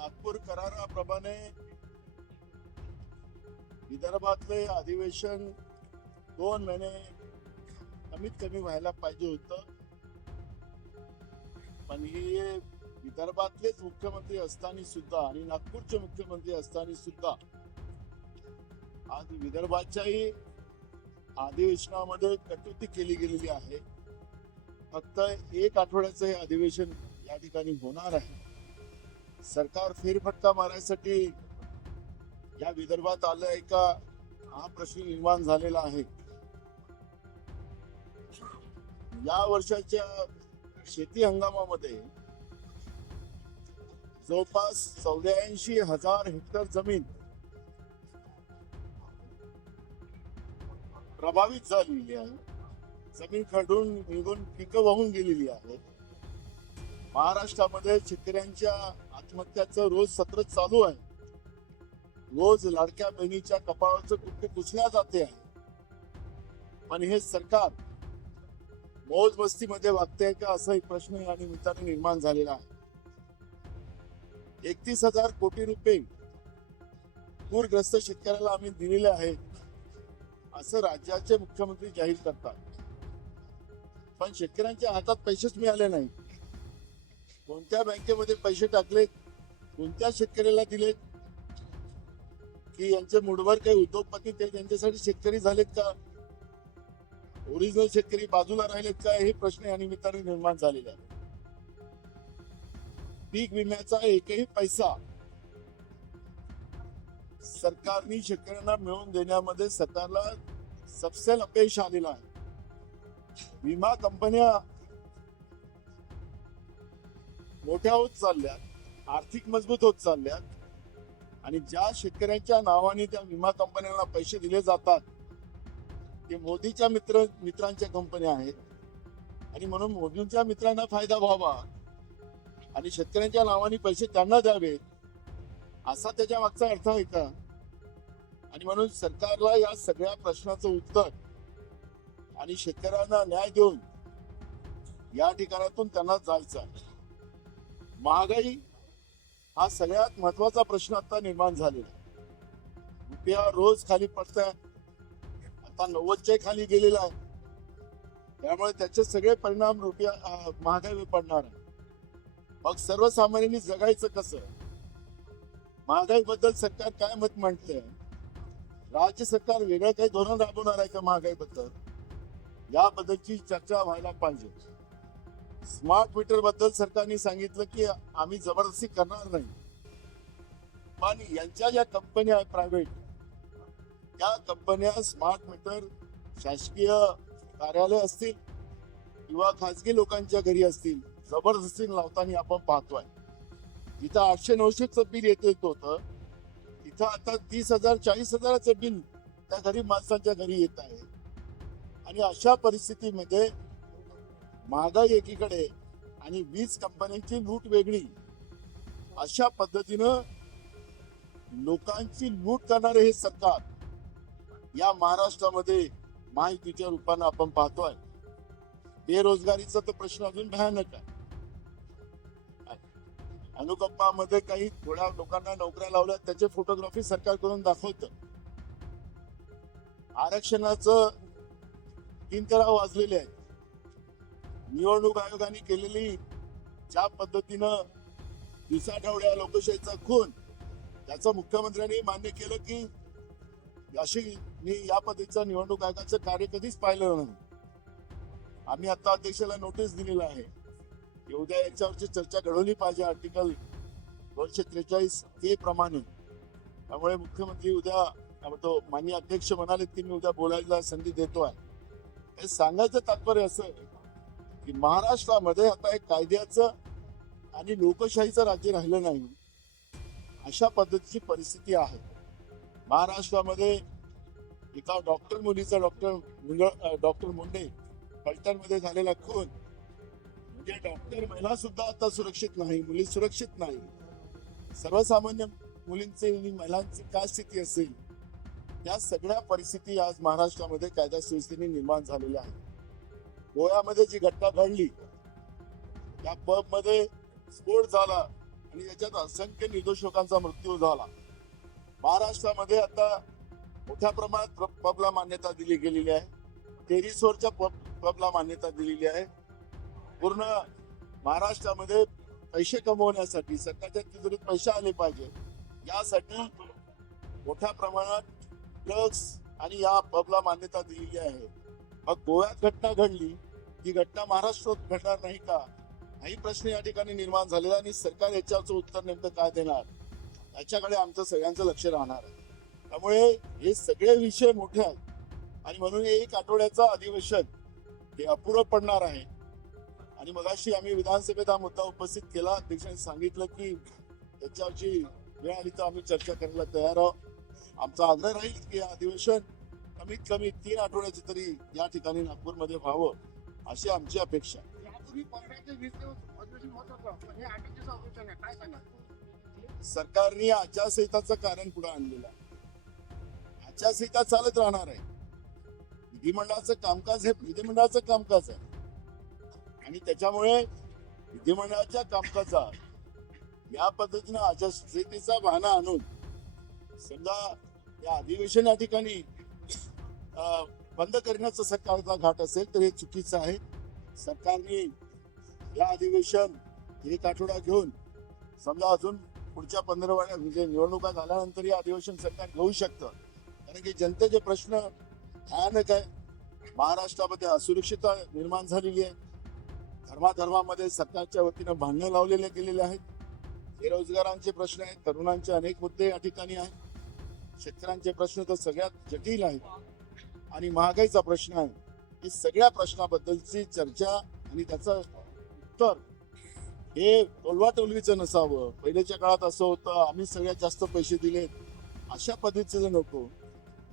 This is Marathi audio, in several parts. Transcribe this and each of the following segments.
नागपूर कराराप्रमाणे विदर्भातले अधिवेशन दोन महिने कमीत कमी व्हायला पाहिजे होतं. पण हे विदर्भातलेच मुख्यमंत्री असताना सुद्धा आणि नागपूरचे मुख्यमंत्री असताना सुद्धा आज विदर्भाच्याही अधिवेशनामध्ये कटुती केली गेलेली आहे. फक्त एक आठवड्याचं हे अधिवेशन या ठिकाणी होणार आहे. सरकार फेरफटका मारायसाठी या विदर्भात आलं आहे का? हा प्रश्न निर्माण झालेला आहे. या वर्षाच्या शेती हंगामामध्ये जवळपास चौऱ्याऐंशी हजार हेक्टर जमीन प्रभावित झालेली आहे. जमीन खडून निघून पिकं वाहून गेलेली आहे महाराष्ट्रामध्ये शेतकऱ्यांच्या आत्महत्याचं रोज सत्र चालू आहे. रोज लाडक्या बहिणीच्या कपाळाचं कुठे पुसल्या जाते आहे. पण हे सरकार मौज मस्तीमध्ये वागते का असा एक प्रश्न या निमित्ताने निर्माण झालेला आहे. एकतीस हजार कोटी रुपये पूरग्रस्त शेतकऱ्याला आम्ही दिलेले आहेत असं राज्याचे मुख्यमंत्री जाहीर करतात. पण शेतकऱ्यांच्या हातात पैसेच मिळाले नाही कोणत्या बँकेमध्ये पैसे टाकले कोणत्या शेतकऱ्याला दिले की यांचे मुडवर काही उद्योगपती ते त्यांच्यासाठी शेतकरी झालेत का? ओरिजिनल शेतकरी बाजूला राहिलेत का? हे प्रश्न या निमित्ताने निर्माण झालेले आहे पीक विम्याचा एकही पैसा सरकारने शेतकऱ्यांना मिळवून देण्यामध्ये सरकारला सबसेल अपयश आलेला आहे. विमा कंपन्या मोठ्या होत चालल्यात आर्थिक मजबूत होत चालल्यात. आणि ज्या शेतकऱ्यांच्या नावाने त्या विमा कंपन्यांना पैसे दिले जातात ते मोदीच्या मित्र मित्रांच्या कंपन्या आहेत. आणि म्हणून मोदींच्या मित्रांना फायदा व्हावा. आणि शेतकऱ्यांच्या नावाने पैसे त्यांना द्यावेत असा त्याच्या मागचा अर्थ आहे का? आणि म्हणून सरकारला या सगळ्या प्रश्नाचं उत्तर आणि शेतकऱ्यांना न्याय देऊन या ठिकाणातून त्यांना जायचं आहे. महागाई हा सगळ्यात महत्त्वाचा प्रश्न आता निर्माण झालेला आहे. रुपया रोज खाली पडताय. आता नव्वदच्या खाली गेलेला आहे. त्यामुळे त्याचे सगळे परिणाम रुपया महागाईवर पडणार आहे. मग सर्वसामान्यांनी जगायचं कसं? महागाईबद्दल सरकार काय मत मांडते राज्य सरकार वेगळं काही धोरण राबवणार आहे का महागाईबद्दल? याबद्दलची चर्चा व्हायला पाहिजे. स्मार्ट मीटरबद्दल सरकारने सांगितलं की आम्ही जबरदस्ती करणार नाही. पण यांच्या ज्या कंपन्या आहेत प्रायव्हेट त्या कंपन्या स्मार्ट मीटर शासकीय कार्यालय असतील किंवा खाजगी लोकांच्या घरी असतील जबरदस्ती लावताना आपण पाहतोय. जिथं आठशे नऊशेचं बिल येत येत होतं तिथं आता तीस हजार चाळीस हजाराचं बिल त्या गरीब माणसांच्या घरी येत आहे. आणि अशा परिस्थितीमध्ये महागाई एकीकडे आणि वीज कंपन्यांची लूट वेगळी. अशा पद्धतीनं लोकांची लूट करणारे हे सरकार या महाराष्ट्रामध्ये माहितीच्या रूपानं आपण पाहतोय. बेरोजगारीचा तर प्रश्न अजून भयानक आहे. अनुकंपामध्ये काही थोड्या लोकांना नोकऱ्या लावल्या त्याचे फोटोग्राफी सरकार करून दाखवत. आरक्षणाचं तीन करार वाजलेले आहेत. निवडणूक आयोगाने केलेली ज्या पद्धतीनं दिवसाढवड्या लोकशाहीचा खून त्याचं मुख्यमंत्र्यांनी मान्य केलं की अशी मी या पद्धतीचं निवडणूक आयोगाचं कार्य कधीच पाहिलं नाही. आम्ही आता अध्यक्षाला नोटीस दिलेलं आहे की उद्या याच्यावरची चर्चा घडवली पाहिजे आर्टिकल दोनशे त्रेचाळीस के प्रमाणे. त्यामुळे मुख्यमंत्री उद्या अं, तो माननीय अध्यक्ष म्हणाले की मी उद्या बोलायला संधी देतो आहे हे सांगायचं तात्पर्य असं की महाराष्ट्रामध्ये आता एक कायद्याचं आणि लोकशाहीचं राज्य राहिलं नाही अशा पद्धतीची परिस्थिती आहे. महाराष्ट्रामध्ये एका डॉक्टर मुलीचा डॉक्टर डॉक्टर मुंडे फलटणमध्ये झालेला खून. म्हणजे डॉक्टर महिला सुद्धा आता सुरक्षित नाही मुली सुरक्षित नाही. सर्वसामान्य मुलींचे आणि महिलांची काय स्थिती असेल? या सगळ्या परिस्थिती आज महाराष्ट्रामध्ये कायदा सुव्यवस्थेने निर्माण झालेल्या आहेत. गोव्यामध्ये जी घटना घडली त्या पबमध्ये स्फोट झाला आणि याच्यात असंख्य निर्दोष लोकांचा मृत्यू झाला. महाराष्ट्रामध्ये आता मोठ्या प्रमाणात पबला मान्यता दिली गेलेली आहे. टेरिसोरच्या पब पबला मान्यता दिलेली आहे. पूर्ण महाराष्ट्रामध्ये पैसे कमवण्यासाठी सरकारच्या तिजोरीत पैसे आले पाहिजे यासाठी मोठ्या प्रमाणात ड्रग्स आणि या पबला मान्यता दिलेली आहे. मग गोव्यात घटना घडली. ही घटना महाराष्ट्रात घडणार नाही का? हाही प्रश्न या ठिकाणी निर्माण झालेला आणि सरकार याच्यावरचं उत्तर नेमकं काय देणार? याच्याकडे आमचं सगळ्यांचं लक्ष राहणार आहे. त्यामुळे हे सगळे विषय मोठे आहेत. आणि म्हणून हे एक आठवड्याचं अधिवेशन हे अपुरं पडणार आहे. आणि मगाशी आम्ही विधानसभेत हा मुद्दा उपस्थित केला. अध्यक्षांनी सांगितलं की त्याच्यावरची वेळ आली तर आम्ही चर्चा करायला तयार आहोत. आमचा आग्रह राहील की हे अधिवेशन कमीत कमी तीन आठवड्याचे तरी या ठिकाणी नागपूरमध्ये व्हावं अशी आमची अपेक्षा सरकारने आचारसंहिताचं कारण पुढे आणलेलं आहे. आचारसंहिता चालत राहणार आहे. विधिमंडळाचं कामकाज हे विधिमंडळाचं कामकाज आहे. आणि त्याच्यामुळे विधिमंडळाच्या कामकाजात या पद्धतीनं आचारसंहितेचा बहाणा आणून समजा या अधिवेशन या ठिकाणी बंद करण्याचा सरकारचा घाट असेल तर हे चुकीचं आहे. सरकारने या अधिवेशन एक आठवडा घेऊन समजा अजून पुढच्या पंधरा म्हणजे निवडणुका झाल्यानंतर हे अधिवेशन सरकार घेऊ शकतं. कारण की जनतेचे प्रश्न भयानक आहे. महाराष्ट्रामध्ये असुरक्षितता निर्माण झालेली आहे. धर्माधर्मामध्ये सरकारच्या वतीनं भांडणं लावलेले गेलेले आहेत. बेरोजगारांचे प्रश्न आहेत तरुणांचे अनेक मुद्दे या ठिकाणी आहेत. शेतकऱ्यांचे प्रश्न तर सगळ्यात जटिल आहेत. आणि महागाईचा प्रश्न आहे. ही सगळ्या प्रश्नाबद्दलची चर्चा आणि त्याचं उत्तर हे टोलवाटोलवीचं नसावं. पहिल्याच्या काळात असं होतं आम्ही सगळ्यात जास्त पैसे दिलेत. अशा पद्धतीचं नको.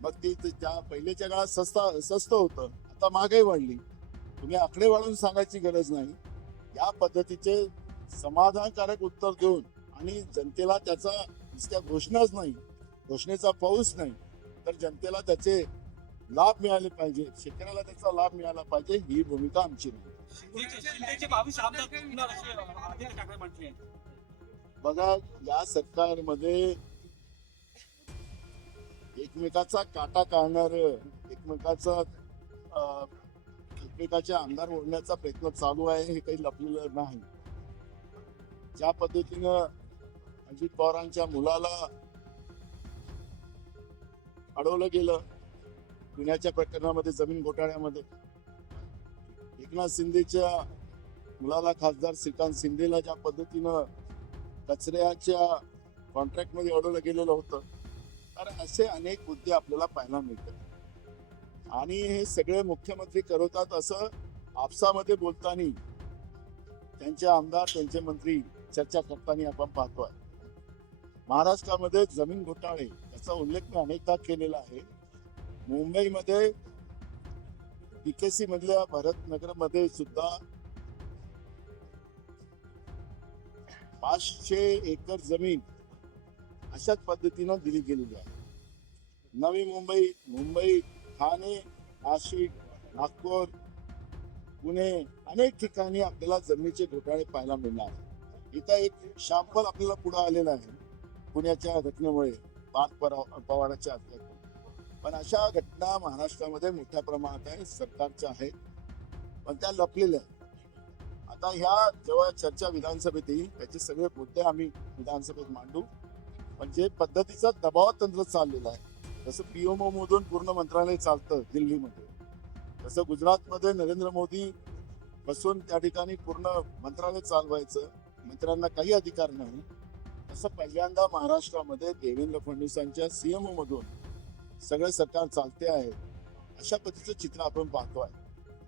मग ती ती त्या पहिल्याच्या काळात सस्ता स्वस्त होतं. आता महागाई वाढली. तुम्ही आकडे वाढून सांगायची गरज नाही. या पद्धतीचे समाधानकारक उत्तर देऊन आणि जनतेला त्याचा नुसत्या घोषणाच नाही. घोषणेचा पाऊस नाही. तर जनतेला त्याचे लाभ मिळाले पाहिजे. शेतकऱ्याला त्याचा लाभ मिळाला पाहिजे ही भूमिका आमची नाही. बघा या सरकारमध्ये एकमेकाचा काटा काढणार एकमेकाचा अं, एकमेकाचे आमदार ओढण्याचा प्रयत्न चालू आहे हे काही लपलेलं नाही. ज्या पद्धतीनं अजित पवारांच्या मुलाला अडवलं गेलं पुण्याच्या प्रकरणामध्ये जमीन घोटाळ्यामध्ये. एकनाथ शिंदेच्या मुलाला खासदार श्रीकांत शिंदेला ज्या पद्धतीनं कचऱ्याच्या कॉन्ट्रॅक्टमध्ये अडवलं गेलेलं होतं तर असे अनेक मुद्दे आपल्याला पाहायला मिळतात. आणि हे सगळे मुख्यमंत्री करवतात असं आपसामध्ये बोलताना त्यांचे आमदार त्यांचे मंत्री चर्चा करताना आपण पाहतोय. महाराष्ट्रामध्ये जमीन घोटाळे याचा उल्लेख मी अनेकदा केलेला आहे. मुंबईमध्ये बीकेसी मधल्या भारतनगरमध्ये सुद्धा पाचशे एकर जमीन अशाच पद्धतीनं दिली गेलेली आहे. नवी मुंबई मुंबई ठाणे नाशिक नागपूर पुणे अनेक ठिकाणी आपल्याला जमिनीचे घोटाळे पाहायला मिळणार इथं एक शॅम्पल आपल्याला पुढे आलेला आहे. पुण्याच्या घटनेमुळे पाच परा- पवाराच्या हत्येतून पण अशा घटना महाराष्ट्रामध्ये मोठ्या प्रमाणात आहे सरकारच्या आहेत. पण त्या लपलेल्या आहेत. आता ह्या जेव्हा चर्चा विधानसभेत येईल त्याचे सगळे मुद्दे आम्ही विधानसभेत मांडू. पण जे पद्धतीचं दबाव तंत्र चाललेलं आहे जसं पीएमओ मधून पूर्ण मंत्रालय चालतं दिल्लीमध्ये तसं गुजरातमध्ये नरेंद्र मोदी बसून त्या ठिकाणी पूर्ण मंत्रालय चालवायचं मंत्र्यांना काही अधिकार नाही तसं पहिल्यांदा महाराष्ट्रामध्ये देवेंद्र फडणवीसांच्या सीएमओ मधून सगळं सरकार चालते आहे. अशा पद्धतीचं चित्र आपण पाहतोय.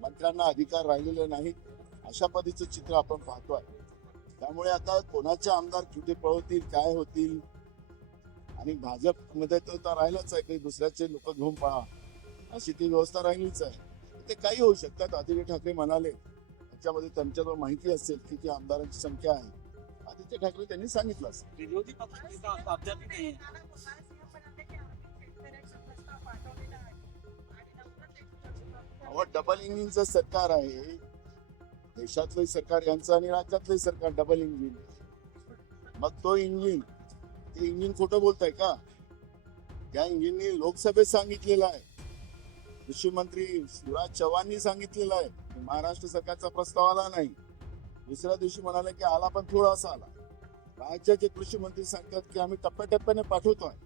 मंत्र्यांना अधिकार राहिलेले नाहीत. अशा पद्धतीचं चित्र आपण पाहतोय. त्यामुळे आता कोणाचे आमदार कुठे पळवतील काय होतील? आणि भाजपमध्ये तर तर राहिलंच आहे काही दुसऱ्याचे लोक घेऊन पळा. अशी ती व्यवस्था राहिलीच आहे. ते काही होऊ शकतात आदित्य ठाकरे म्हणाले. त्याच्यामध्ये त्यांच्याजवळ माहिती असेल किती आमदारांची संख्या आहे. आदित्य ठाकरे त्यांनी सांगितलं असेल. विरोधी डबल इंजिनचं सरकार आहे देशातलं सरकार यांचं आणि राज्यातलं सरकार डबल इंजिन मग तो इंजिन ते इंजिन खोटं बोलताय का? त्या इंजिननी लोकसभेत सांगितलेलं आहे. कृषी मंत्री शिवराज चव्हाणनी सांगितलेलं आहे. की महाराष्ट्र सरकारचा प्रस्ताव आला नाही. दुसऱ्या दिवशी म्हणाले की आला पण थोडासा आला. राज्याचे कृषी मंत्री सांगतात की आम्ही टप्प्याटप्प्याने आहे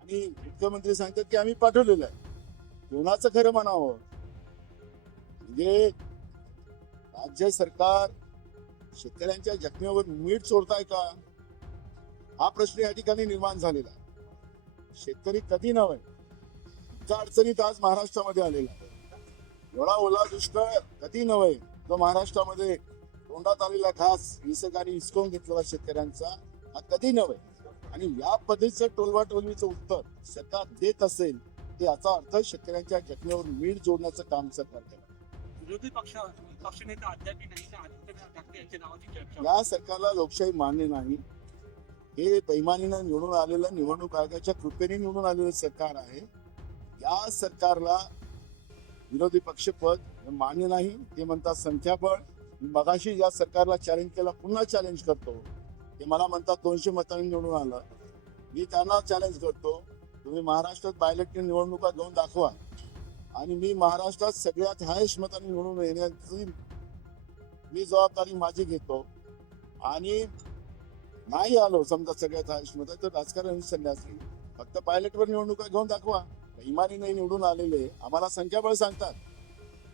आणि मुख्यमंत्री सांगतात की आम्ही पाठवलेलं आहे. कोणाचं खरं म्हणावं? म्हणजे राज्य सरकार शेतकऱ्यांच्या जखमेवर मीठ सोडताय का? हा प्रश्न या ठिकाणी निर्माण झालेला शेतकरी कधी नव्हे इतका अडचणीत आज महाराष्ट्रामध्ये आलेला एवढा ओला दुष्काळ कधी नव्हे तो महाराष्ट्रामध्ये तोंडात आलेला घास निसर्गाने हिसकावून घेतलेला शेतकऱ्यांचा हा कधी नव्हे. आणि या पद्धतीचं टोलवा टोलवीचं उत्तर सरकार देत असेल ते याचा अर्थ शेतकऱ्यांच्या जखमेवर मीठ जोडण्याचं काम सरकार करत विरोधी पक्ष पक्षनेता अद्याप नाही आदित्यनाथ ठाकरे यांच्या नावाची चर्चा. या सरकारला लोकशाही मान्य नाही. हे बैमानीनं निवडून आलेलं निवडणूक आयोगाच्या कृपेने निवडून आलेलं सरकार आहे. या सरकारला विरोधी पक्षपद मान्य नाही ते म्हणतात संख्याबळ. मगाशी या सरकारला चॅलेंज केला पुन्हा चॅलेंज करतो. ते मला म्हणतात दोनशे मतांनी निवडून आलं. मी त्यांना चॅलेंज करतो. तुम्ही महाराष्ट्रात बायलेक्टिव्ह निवडणुका घेऊन दाखवा. आणि मी महाराष्ट्रात सगळ्यात हायेस्ट मतांनी निवडून येण्याची मी जबाबदारी माझी घेतो. आणि नाही आलो समजा सगळ्यात हायस्टमध्ये तर राजकारण संन्यासी फक्त पायलटवर निवडणुका घेऊन दाखवा. इमानीने निवडून आलेले आम्हाला संख्याबळ सांगतात.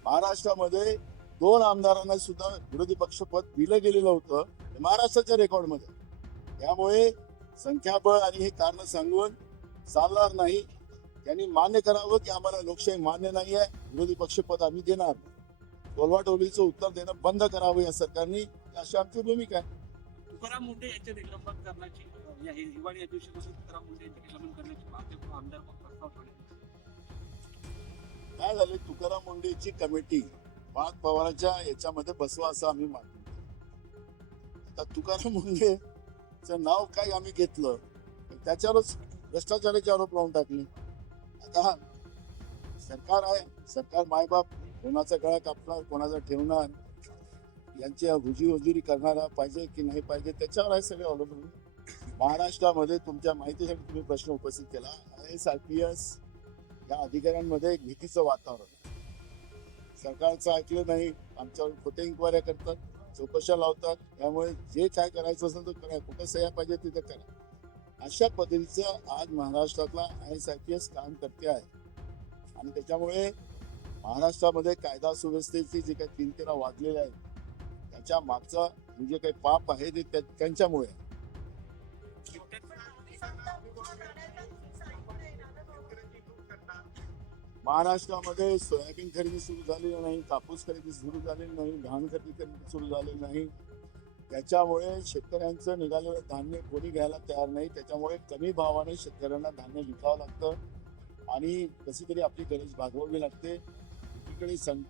महाराष्ट्रामध्ये दोन आमदारांना सुद्धा विरोधी पक्षपद दिलं गेलेलं होतं महाराष्ट्राच्या रेकॉर्डमध्ये. त्यामुळे संख्याबळ आणि हे कारण सांगून चालणार नाही. त्यांनी मान्य करावं की आम्हाला लोकशाही मान्य नाही आहे विरोधी पक्षपद आम्ही देणार टोलवाटोलीचं उत्तर देणं बंद करावं या सरकारने. अशी आमची भूमिका आहे. तुकाराम मुंडे यांचे निलंबन करण्याची अं, या हिवाळी अधिवेशनापासून तुकाराम मुंडे यांचे निलंबन करण्याची भाजप आमदार मग प्रस्ताव ठेवले काय झालं तुकाराम मुंडेची कमिटी पाच पवारांच्या याच्यामध्ये बसवा असं आम्ही मागतो आता तुकाराम मुंडेचं नाव काय आम्ही घेतलं त्याच्यावरच भ्रष्टाचाराचे आरोप लावून टाकले. आता सरकार आहे सरकार मायबाप कोणाचा गळा कापणार कोणाचा ठेवणार यांची हुजी हुजुरी करणारा पाहिजे की नाही पाहिजे त्याच्यावर आहे सगळे अवलंबून. महाराष्ट्रामध्ये तुमच्या माहितीसाठी तुम्ही प्रश्न उपस्थित केला. I S I P S या अधिकाऱ्यांमध्ये एक भीतीचं वातावरण सरकारचं ऐकलं नाही आमच्यावर खोटे इन्क्वायऱ्या करतात चौकशा लावतात त्यामुळे जे काय करायचं असेल तर करा कुठं सह्या पाहिजे तिथं करा. अशा पद्धतीचं आज महाराष्ट्रातला I S I P S काम करते आहे. आणि त्याच्यामुळे महाराष्ट्रामध्ये कायदा सुव्यवस्थेची जे काही किंमतीला वाढलेले आहेत त्याच्या मागचं जे काही पाप आहे ते त्या- त्यांच्यामुळे. महाराष्ट्रामध्ये सोयाबीन खरेदी सुरू झालेली नाही कापूस खरेदी सुरू झालेली नाही धान खरेदी खरेदी सुरू झालेली नाही त्याच्यामुळे शेतकऱ्यांचं निघालेलं धान्य कोणी घ्यायला तयार नाही. त्याच्यामुळे कमी भावाने शेतकऱ्यांना धान्य विकावं लागतं आणि कशी तरी आपली गरज भागवावी लागते. एकीकडे सं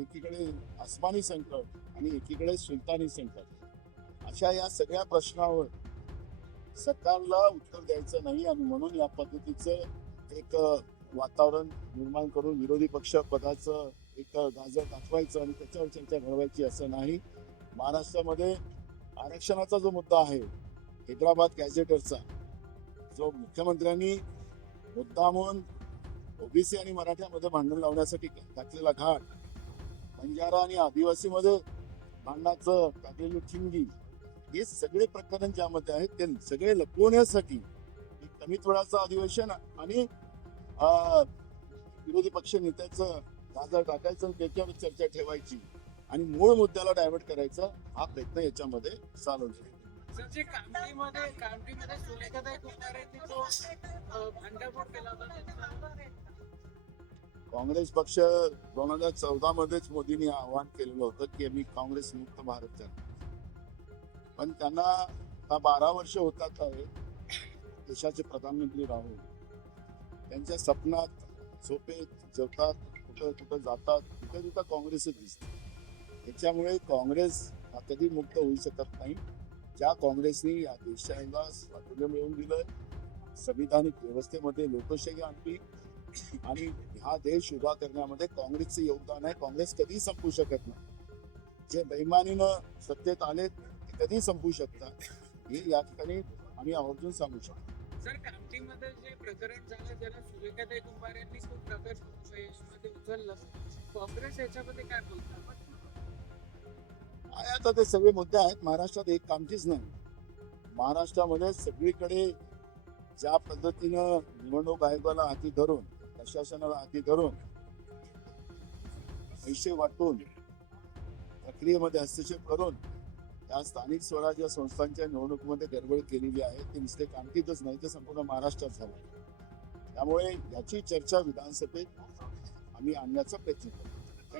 एकीकडे आसमानी संकट आणि एकीकडे सुलतानी संकट. अशा या सगळ्या प्रश्नावर सरकारला उत्तर द्यायचं नाही आणि म्हणून या पद्धतीचं एक वातावरण निर्माण करून विरोधी पक्ष पदाचं एक गाजर दाखवायचं आणि त्याच्यावर चर्चा घडवायची असं नाही. महाराष्ट्रामध्ये आरक्षणाचा जो मुद्दा आहे हैदराबाद गॅझेटरचा जो मुख्यमंत्र्यांनी मुद्दा म्हणून ओबीसी आणि मराठ्यामध्ये भांडण लावण्यासाठी टाकलेला घाट बंजारा आणि आदिवासीमध्ये भांडणाचं टाकलेली ठिंगी हे सगळे प्रकरण ज्यामध्ये आहेत ते सगळे लपवण्यासाठी कमीत कमी वेळाचं अधिवेशन आणि विरोधी पक्ष नेत्याचं गाजर टाकायचं त्याच्यावर चर्चा ठेवायची. आणि मूळ मुद्द्याला डायव्हर्ट करायचा हा प्रयत्न याच्यामध्ये चालवला आहे. काँग्रेस पक्ष दोन हजार चौदा मध्येच मोदींनी आवाहन केलेलं होतं की आम्ही काँग्रेस मुक्त भारत पण त्यांना आता बारा वर्ष होतात आहे. देशाचे प्रधानमंत्री राहून त्यांच्या स्वप्नात झोपेत जेवतात कुठं कुठं जातात कुठं तिथं काँग्रेसच दिसते. त्याच्यामुळे काँग्रेस हा कधी मुक्त होऊ शकत नाही. ज्या काँग्रेसने या देशाला स्वातंत्र्य मिळवून दिलं संविधानिक व्यवस्थेमध्ये लोकशाही आणली आणि हा देश उभा करण्यामध्ये काँग्रेसचे योगदान आहे. काँग्रेस कधी संपू शकत नाही. जे बैमानीनं सत्तेत आले ते कधी संपू शकतात. हे या ठिकाणी आम्ही आवर्जून सांगू शकतो. सर कामठीमध्ये जे प्रकरण झालं त्याला सुरेखाताई कुंभार यांनी खूप प्रकट उचललं काँग्रेस याच्यामध्ये काय बोलतात आणि आता ते सगळे मुद्दे आहेत. महाराष्ट्रात एक कामचीच नाही. महाराष्ट्रामध्ये सगळीकडे ज्या पद्धतीनं निवडणूक आयोगाला हाती धरून प्रशासनाला हाती धरून पैसे वाटून प्रक्रियेमध्ये हस्तक्षेप करून या स्थानिक स्वराज्य संस्थांच्या निवडणुकीमध्ये गडबड केलेली आहे. ते नुसते कामकीतच नाही तर संपूर्ण महाराष्ट्रात झालं त्यामुळे याची चर्चा विधानसभेत आम्ही आणण्याचा प्रयत्न करतो.